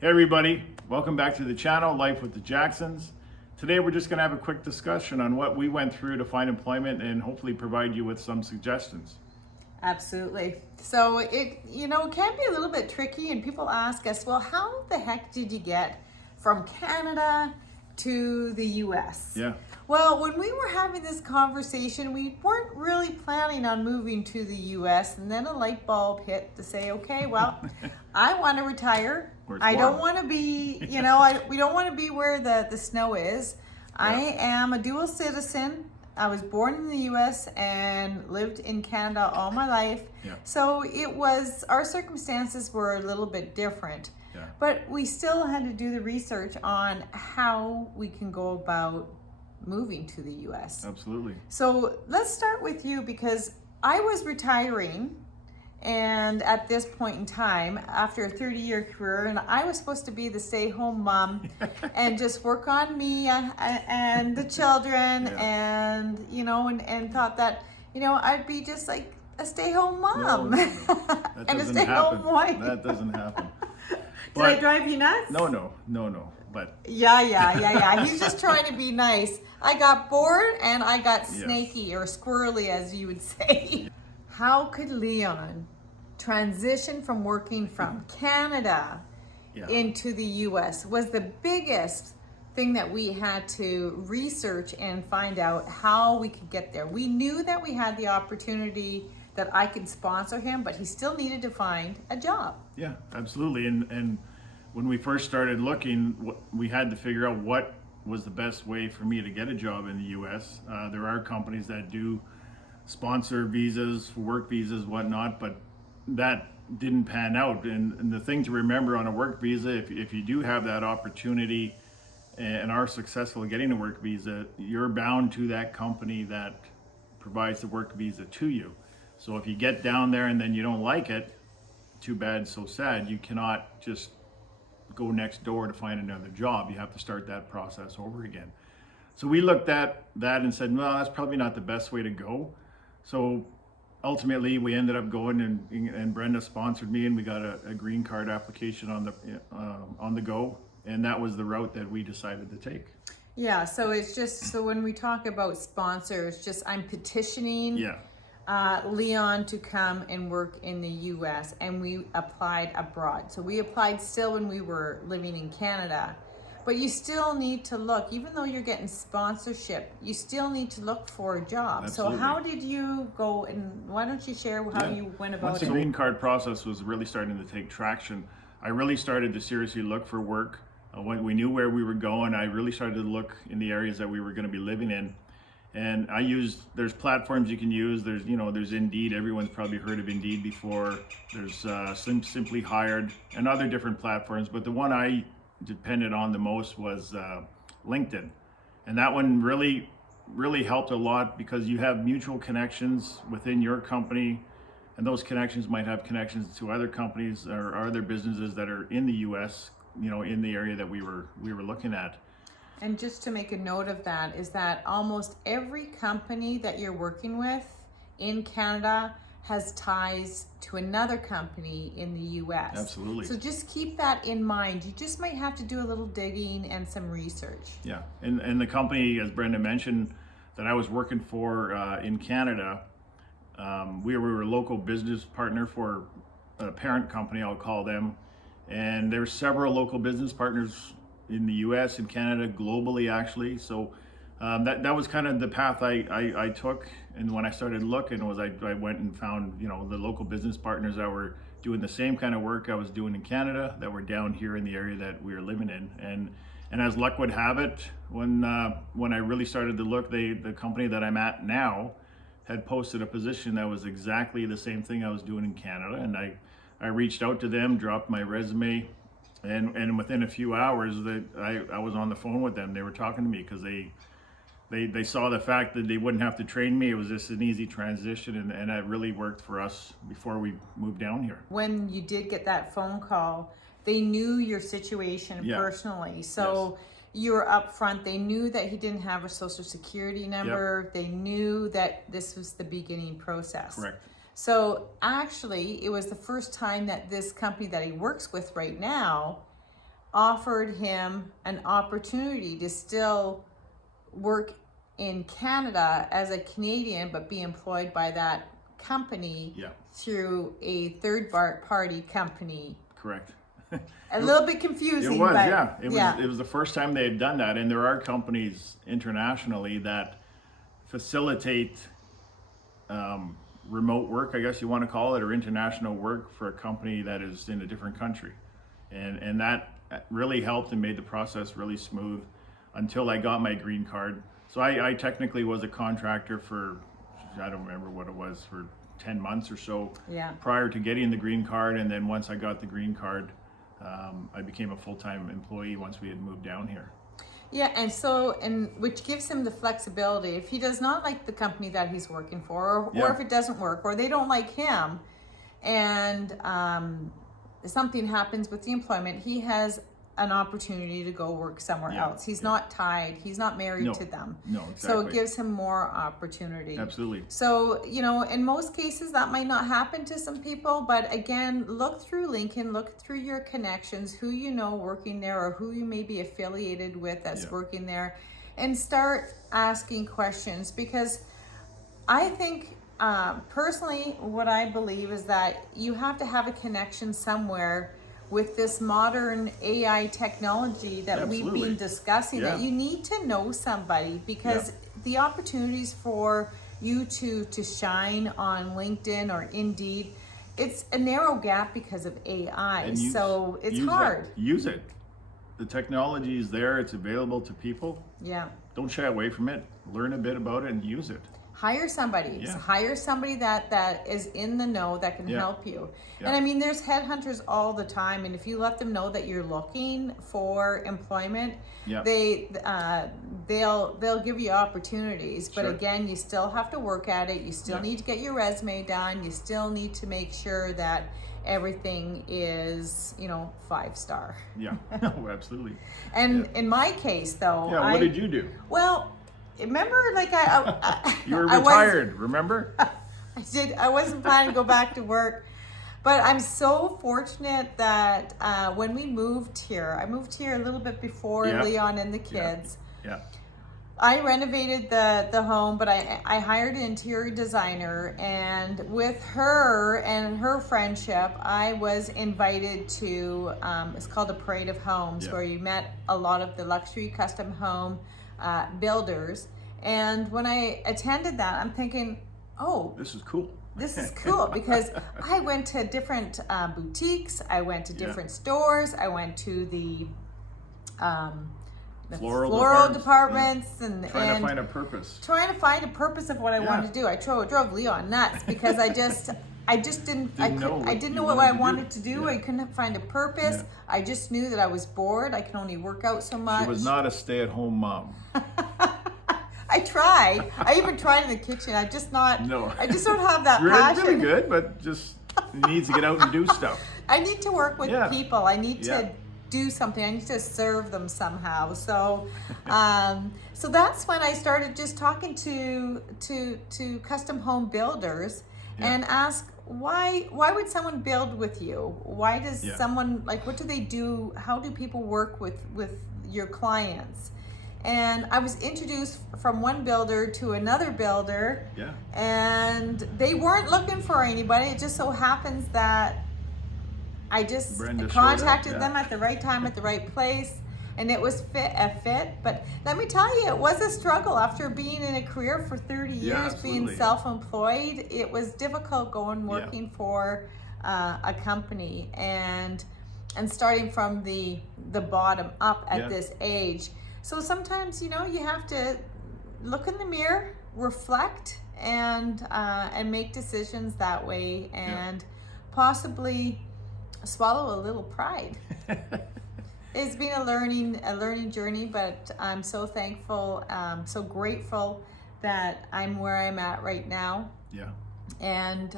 Hey everybody, welcome back to the channel, Life with the Jacksons. Today we're just going to have a quick discussion on what we went through to find employment and hopefully provide you with some suggestions. Absolutely. So it can be a little bit tricky, and people ask us, well, how the heck did you get from Canada to the US? Yeah. Well, when we were having this conversation, we weren't really planning on moving to the US, and then a light bulb hit to say, okay, well, I want to retire. I don't want to be, we don't want to be where the snow is. Yeah. I am a dual citizen. I was born in the US and lived in Canada all my life. Yeah. So our circumstances were a little bit different. Yeah. But we still had to do the research on how we can go about moving to the US. Absolutely. So let's start with you, because I was retiring, and at this point in time, after a 30-year career, and I was supposed to be the stay-home mom and just work on me and the children, yeah. and thought that, I'd be just like a stay-home mom. No. And a stay-home wife. That doesn't happen. Did I drive you nuts? No. But Yeah. He's just trying to be nice. I got bored and I got Yes. snaky or squirrely, as you would say. How could Leon transition from working from Canada into the US? Was the biggest thing that we had to research and find out how we could get there. We knew that we had the opportunity that I could sponsor him, but he still needed to find a job. Yeah, absolutely. And when we first started looking, we had to figure out what was the best way for me to get a job in the US. There are companies that do sponsor visas, work visas, whatnot, but that didn't pan out. And the thing to remember on a work visa, if you do have that opportunity and are successful in getting a work visa, you're bound to that company that provides the work visa to you. So if you get down there and then you don't like it, too bad, so sad. You cannot just go next door to find another job. You have to start that process over again. So we looked at that and said, well, that's probably not the best way to go. So ultimately we ended up going and Brenda sponsored me, and we got a green card application on the go. And that was the route that we decided to take. Yeah, so it's just, so when we talk about sponsors, just I'm petitioning Leon to come and work in the US, and we applied abroad. So we applied still when we were living in Canada, but you still need to look, even though you're getting sponsorship, you still need to look for a job. Absolutely. So how did you go, and why don't you share how you went about it? Once the green card process was really starting to take traction, I really started to seriously look for work. When we knew where we were going, I really started to look in the areas that we were going to be living in. And there's platforms you can use. There's Indeed. Everyone's probably heard of Indeed before. There's Simply Hired and other different platforms. But the one I depended on the most was LinkedIn. And that one really, really helped a lot, because you have mutual connections within your company. And those connections might have connections to other companies or other businesses that are in the US, in the area that we were looking at. And just to make a note of that, is that almost every company that you're working with in Canada has ties to another company in the US. Absolutely. So just keep that in mind. You just might have to do a little digging and some research. Yeah, and the company, as Brenda mentioned, that I was working for in Canada, we were a local business partner for a parent company, I'll call them. And there's several local business partners in the US and Canada, globally actually. So that was kind of the path I took. And when I started looking, I went and found the local business partners that were doing the same kind of work I was doing in Canada, that were down here in the area that we were living in. And as luck would have it, when I really started to look, the company that I'm at now had posted a position that was exactly the same thing I was doing in Canada. And I reached out to them, dropped my resume, and within a few hours I was on the phone with them. They were talking to me because they saw the fact that they wouldn't have to train me. It was just an easy transition, and it really worked for us before we moved down here. When you did get that phone call, they knew your situation personally. So you were upfront. They knew that he didn't have a social security number. They knew that this was the beginning process. Correct. So actually, it was the first time that this company that he works with right now offered him an opportunity to still work in Canada as a Canadian, but be employed by that company Yeah. through a third party company. Correct. A little bit confusing. It was, but yeah. It was the first time they had done that, and there are companies internationally that facilitate remote work, I guess you want to call it, or international work for a company that is in a different country, and that really helped and made the process really smooth until I got my green card. So I technically was a contractor for, I don't remember what it was, for 10 months or so Yeah. prior to getting the green card, and then once I got the green card, I became a full-time employee once we had moved down here. Yeah, and which gives him the flexibility. If he does not like the company that he's working for, or Yeah. if it doesn't work, or they don't like him, and something happens with the employment, he has an opportunity to go work somewhere Yeah, else. He's yeah. not tied. He's not married No, to them. no, So it exactly. gives him more opportunity. Absolutely. So, in most cases that might not happen to some people, but again, look through LinkedIn, look through your connections, who you know working there or who you may be affiliated with that's Yeah. working there, and start asking questions, because I think personally what I believe is that you have to have a connection somewhere with this modern AI technology that we've Absolutely. been discussing, that Yeah. you need to know somebody, because Yeah. the opportunities for you to shine on LinkedIn or Indeed, it's a narrow gap because of AI. And So it's use that. hard. Use it. The technology is there. It's available to people. Yeah. Don't shy away from it. Learn a bit about it and use it. Hire somebody. Yeah. Hire somebody that is in the know, that can Yeah. help you. Yeah. And I mean, there's headhunters all the time, and if you let them know that you're looking for employment, Yeah. they'll give you opportunities. But Sure. again, you still have to work at it. You still Yeah. need to get your resume done. You still need to make sure that everything is 5-star. Yeah. Oh, absolutely. And in my case, though, Yeah. What did you do? Well, remember, like I You were I was- retired. Remember? I wasn't planning to go back to work, but I'm so fortunate that when we moved here, I moved here a little bit before Yeah. Leon and the Yeah. kids. Yeah. I renovated the home, but I hired an interior designer, and with her and her friendship, I was invited to, it's called a Parade of Homes, Yeah. where you met a lot of the luxury custom home builders. And when I attended that, I'm thinking, oh, This is cool. this is cool, because I went to different boutiques, I went to Yeah. different stores, I went to the Floral departments, and Trying to find a purpose. trying to find a purpose of what I Yeah. wanted to do. I drove Leon nuts because I just didn't Didn't know I what didn't you know what wanted I to do. wanted to do. Yeah. I couldn't find a purpose. Yeah. I just knew that I was bored. I could only work out so much. She was not a stay-at-home mom. I tried. I even tried in the kitchen. I just not. No. I just don't have that Really, passion. really good, but just needs to get out and do stuff. I need to work with Yeah. people. I need Yeah. to do something. I need to serve them somehow. So, so that's when I started just talking to custom home builders Yeah. and ask why would someone build with you? Why does Yeah. someone, like, what do they do? How do people work with your clients? And I was introduced from one builder to another builder, Yeah. and they weren't looking for anybody. It just so happens that I just Brenda showed contacted up, yeah. them at the right time, at the right place, and it was a fit. But let me tell you, it was a struggle after being in a career for 30 Yeah, years, being absolutely. self-employed. It was difficult going working for a company and starting from the bottom up at Yeah. this age. So sometimes, you have to look in the mirror, reflect, and make decisions that way, and possibly swallow a little pride. It's been a learning journey, but I'm so thankful, so grateful that I'm where I'm at right now. Yeah. And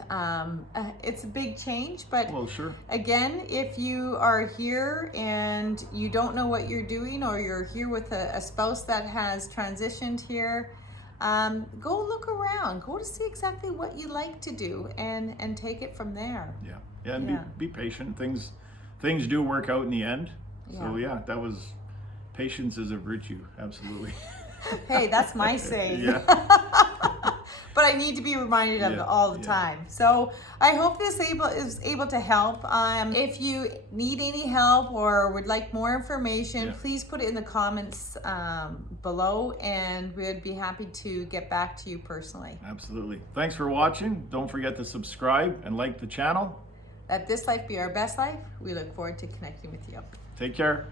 it's a big change, but Well, sure. again, if you are here and you don't know what you're doing, or you're here with a spouse that has transitioned here, go look around, go to see exactly what you like to do, and take it from there. Yeah. Yeah, and Yeah. be patient. Things do work out in the end. So yeah, that was, patience is a virtue, absolutely. Hey, that's my saying. Yeah. But I need to be reminded of it all the time. So I hope this is able to help. If you need any help or would like more information, please put it in the comments below, and we'd be happy to get back to you personally. Absolutely. Thanks for watching. Don't forget to subscribe and like the channel. Let this life be our best life. We look forward to connecting with you. Take care.